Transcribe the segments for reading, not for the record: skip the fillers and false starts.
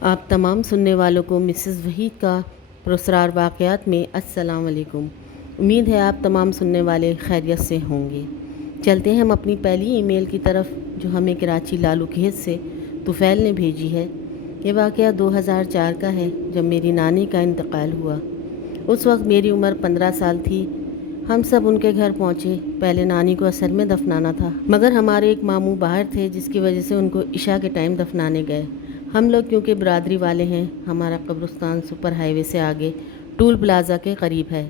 آپ تمام سننے والوں کو مسز وحید کا پراسرار واقعات میں السلام علیکم۔ امید ہے آپ تمام سننے والے خیریت سے ہوں گے۔ چلتے ہیں ہم اپنی پہلی ای میل کی طرف جو ہمیں کراچی لالو کھیت سے طفیل نے بھیجی ہے۔ یہ واقعہ 2004 کا ہے جب میری نانی کا انتقال ہوا۔ اس وقت میری عمر 15 سال تھی۔ ہم سب ان کے گھر پہنچے۔ پہلے نانی کو عصر میں دفنانا تھا مگر ہمارے ایک ماموں باہر تھے جس کی وجہ سے ان کو عشاء کے ٹائم دفنانے گئے۔ ہم لوگ کیونکہ برادری والے ہیں، ہمارا قبرستان سپر ہائی وے سے آگے ٹول پلازا کے قریب ہے۔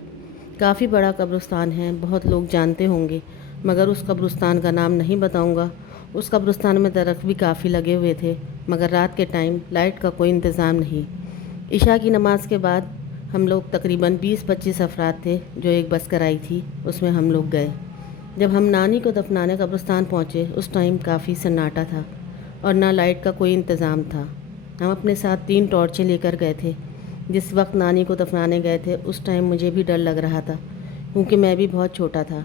کافی بڑا قبرستان ہے، بہت لوگ جانتے ہوں گے مگر اس قبرستان کا نام نہیں بتاؤں گا۔ اس قبرستان میں درخت بھی کافی لگے ہوئے تھے مگر رات کے ٹائم لائٹ کا کوئی انتظام نہیں۔ عشاء کی نماز کے بعد ہم لوگ تقریباً 20-25 افراد تھے جو ایک بس کرائی تھی، اس میں ہم لوگ گئے۔ جب ہم نانی کو دفنانے قبرستان پہنچے اس ٹائم کافی سناٹا تھا اور نہ لائٹ کا کوئی انتظام تھا۔ ہم اپنے ساتھ 3 ٹارچیں لے کر گئے تھے۔ جس وقت نانی کو دفنانے گئے تھے اس ٹائم مجھے بھی ڈر لگ رہا تھا کیونکہ میں بھی بہت چھوٹا تھا۔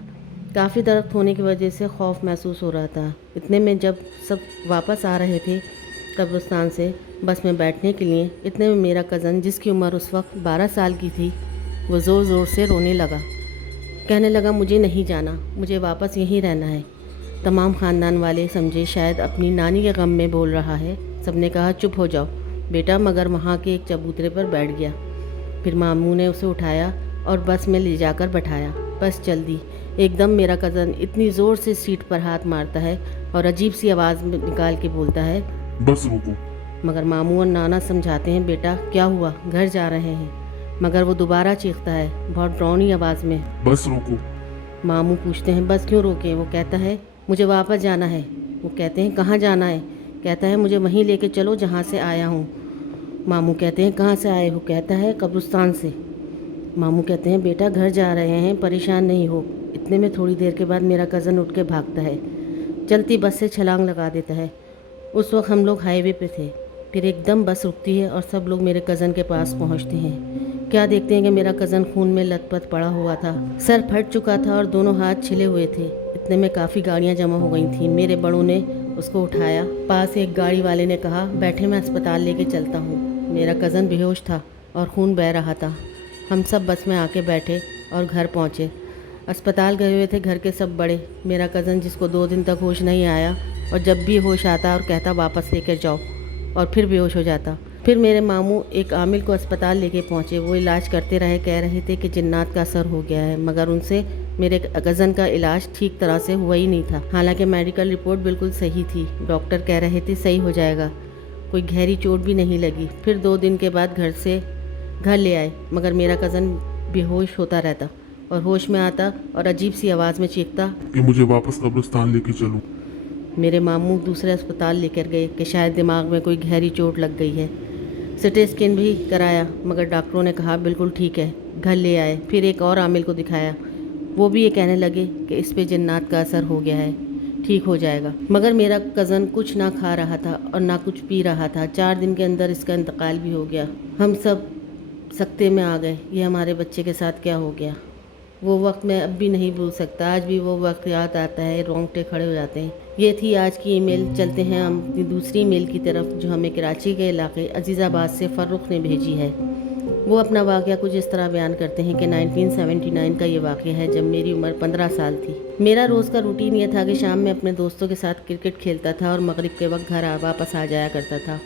کافی درخت ہونے کی وجہ سے خوف محسوس ہو رہا تھا۔ اتنے میں جب سب واپس آ رہے تھے قبرستان سے بس میں بیٹھنے کے لیے، اتنے میں میرا کزن جس کی عمر اس وقت 12 سال کی تھی وہ زور زور سے رونے لگا، کہنے لگا مجھے نہیں جانا، مجھے واپس یہیں رہنا ہے۔ تمام خاندان والے سمجھے شاید اپنی نانی کے غم میں بول رہا ہے۔ سب نے کہا چپ ہو جاؤ بیٹا، مگر وہاں کے ایک چبوترے پر بیٹھ گیا۔ پھر ماموں نے اسے اٹھایا اور بس میں لے جا کر بٹھایا۔ بس چل دی۔ ایک دم میرا کزن اتنی زور سے سیٹ پر ہاتھ مارتا ہے اور عجیب سی آواز نکال کے بولتا ہے بس روکو۔ مگر ماموں اور نانا سمجھاتے ہیں بیٹا کیا ہوا، گھر جا رہے ہیں، مگر وہ دوبارہ چیختا ہے بہت ڈراؤنی آواز میں بس روکو۔ ماموں پوچھتے ہیں بس کیوں روکیں؟ وہ کہتا ہے مجھے واپس جانا ہے۔ وہ کہتے ہیں کہاں جانا ہے؟ کہتا ہے مجھے وہیں لے کے چلو جہاں سے آیا ہوں۔ ماموں کہتے ہیں کہاں سے آئے ہو؟ کہتا ہے قبرستان سے۔ ماموں کہتے ہیں بیٹا گھر جا رہے ہیں، پریشان نہیں ہو۔ اتنے میں تھوڑی دیر کے بعد میرا کزن اٹھ کے بھاگتا ہے، چلتی بس سے چھلانگ لگا دیتا ہے۔ اس وقت ہم لوگ ہائی وے پہ تھے۔ پھر ایک دم بس رکتی ہے اور سب لوگ میرے کزن کے پاس پہنچتے ہیں۔ کیا دیکھتے ہیں کہ میرا کزن خون میں لت پت پڑا ہوا تھا، سر پھٹ چکا تھا اور دونوں ہاتھ چھلے ہوئے تھے۔ اتنے میں کافی گاڑیاں جمع ہو گئی تھیں۔ میرے بڑوں نے اس کو اٹھایا۔ پاس ایک گاڑی والے نے کہا بیٹھے میں اسپتال لے کے چلتا ہوں۔ میرا کزن بے ہوش تھا اور خون بہہ رہا تھا۔ ہم سب بس میں آ کے بیٹھے اور گھر پہنچے۔ اسپتال گئے ہوئے تھے گھر کے سب بڑے۔ میرا کزن جس کو 2 دن تک ہوش نہیں آیا اور جب بھی ہوش آتا اور کہتا واپس لے کر جاؤ اور پھر بے ہوش ہو جاتا۔ پھر میرے ماموں ایک عامل کو اسپتال لے کے پہنچے۔ وہ علاج کرتے رہے، کہہ رہے تھے کہ جنات کا اثر ہو گیا ہے مگر ان سے میرے کزن کا علاج ٹھیک طرح سے ہوا ہی نہیں تھا، حالانکہ میڈیکل رپورٹ بالکل صحیح تھی۔ ڈاکٹر کہہ رہے تھے صحیح ہو جائے گا، کوئی گہری چوٹ بھی نہیں لگی۔ پھر 2 دن کے بعد گھر لے آئے مگر میرا کزن بے ہوش ہوتا رہتا اور ہوش میں آتا اور عجیب سی آواز میں چیختا کہ مجھے واپس قبرستان لے کے چلو۔ میرے ماموں دوسرے اسپتال لے کر گئے کہ شاید دماغ میں کوئی گہری چوٹ لگ گئی ہے۔ سٹی اسکین بھی کرایا مگر ڈاکٹروں نے کہا بالکل ٹھیک ہے۔ گھر لے آئے، پھر ایک اور عامل کو دکھایا۔ وہ بھی یہ کہنے لگے کہ اس پہ جنات کا اثر ہو گیا ہے، ٹھیک ہو جائے گا۔ مگر میرا کزن کچھ نہ کھا رہا تھا اور نہ کچھ پی رہا تھا۔ 4 دن کے اندر اس کا انتقال بھی ہو گیا۔ ہم سب سکتے میں آ گئے، یہ ہمارے بچے کے ساتھ کیا ہو گیا۔ وہ وقت میں اب بھی نہیں بھول سکتا، آج بھی وہ وقت یاد آتا ہے، رونگٹے کھڑے ہو جاتے ہیں۔ یہ تھی آج کی ای میل۔ چلتے ہیں ہم اپنی دوسری ای میل کی طرف جو ہمیں کراچی کے علاقے عزیز آباد سے فرخ نے بھیجی ہے۔ وہ اپنا واقعہ کچھ اس طرح بیان کرتے ہیں کہ 1979 کا یہ واقعہ ہے جب میری عمر 15 سال تھی۔ میرا روز کا روٹین یہ تھا کہ شام میں اپنے دوستوں کے ساتھ کرکٹ کھیلتا تھا اور مغرب کے وقت گھر واپس آ جایا کرتا تھا۔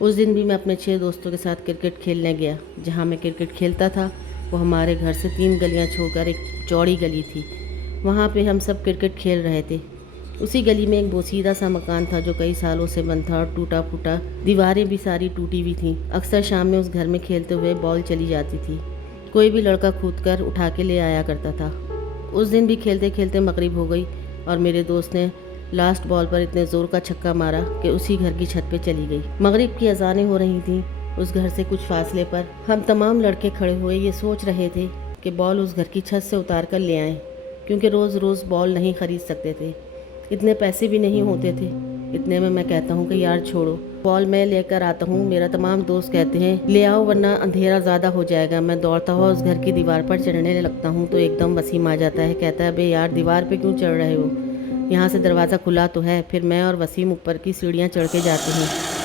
اس دن بھی میں اپنے 6 دوستوں کے ساتھ کرکٹ کھیلنے گیا۔ جہاں میں کرکٹ کھیلتا تھا وہ ہمارے گھر سے 3 گلیاں چھوڑ کر ایک چوڑی گلی تھی، وہاں پہ ہم سب کرکٹ کھیل رہے تھے۔ اسی گلی میں ایک بوسیدہ سا مکان تھا جو کئی سالوں سے بند تھا اور ٹوٹا پھوٹا، دیواریں بھی ساری ٹوٹی ہوئی تھیں۔ اکثر شام میں اس گھر میں کھیلتے ہوئے بال چلی جاتی تھی، کوئی بھی لڑکا کھود کر اٹھا کے لے آیا کرتا تھا۔ اس دن بھی کھیلتے کھیلتے مغرب ہو گئی اور میرے دوست نے لاسٹ بال پر اتنے زور کا چھکا مارا کہ اسی گھر کی چھت پہ چلی گئی۔ مغرب کی اذانیں ہو رہی تھیں۔ اس گھر سے کچھ فاصلے پر ہم تمام لڑکے کھڑے ہوئے یہ سوچ رہے تھے کہ بال اس گھر کی چھت سے اتار کر لے آئیں، کیونکہ روز روز بال نہیں خرید سکتے تھے، اتنے پیسے بھی نہیں ہوتے تھے۔ اتنے میں کہتا ہوں کہ یار چھوڑو، بال میں لے کر آتا ہوں۔ میرا تمام دوست کہتے ہیں لے آؤ ورنہ اندھیرا زیادہ ہو جائے گا۔ میں دوڑتا ہوا اس گھر کی دیوار پر چڑھنے لگتا ہوں تو ایک دم وسیم آ جاتا ہے، کہتا ہے بے یار دیوار پہ کیوں چڑھ رہے ہو، یہاں سے دروازہ کھلا تو ہے۔ پھر میں اور وسیم اوپر کی سیڑھیاں چڑھ کے جاتے ہیں۔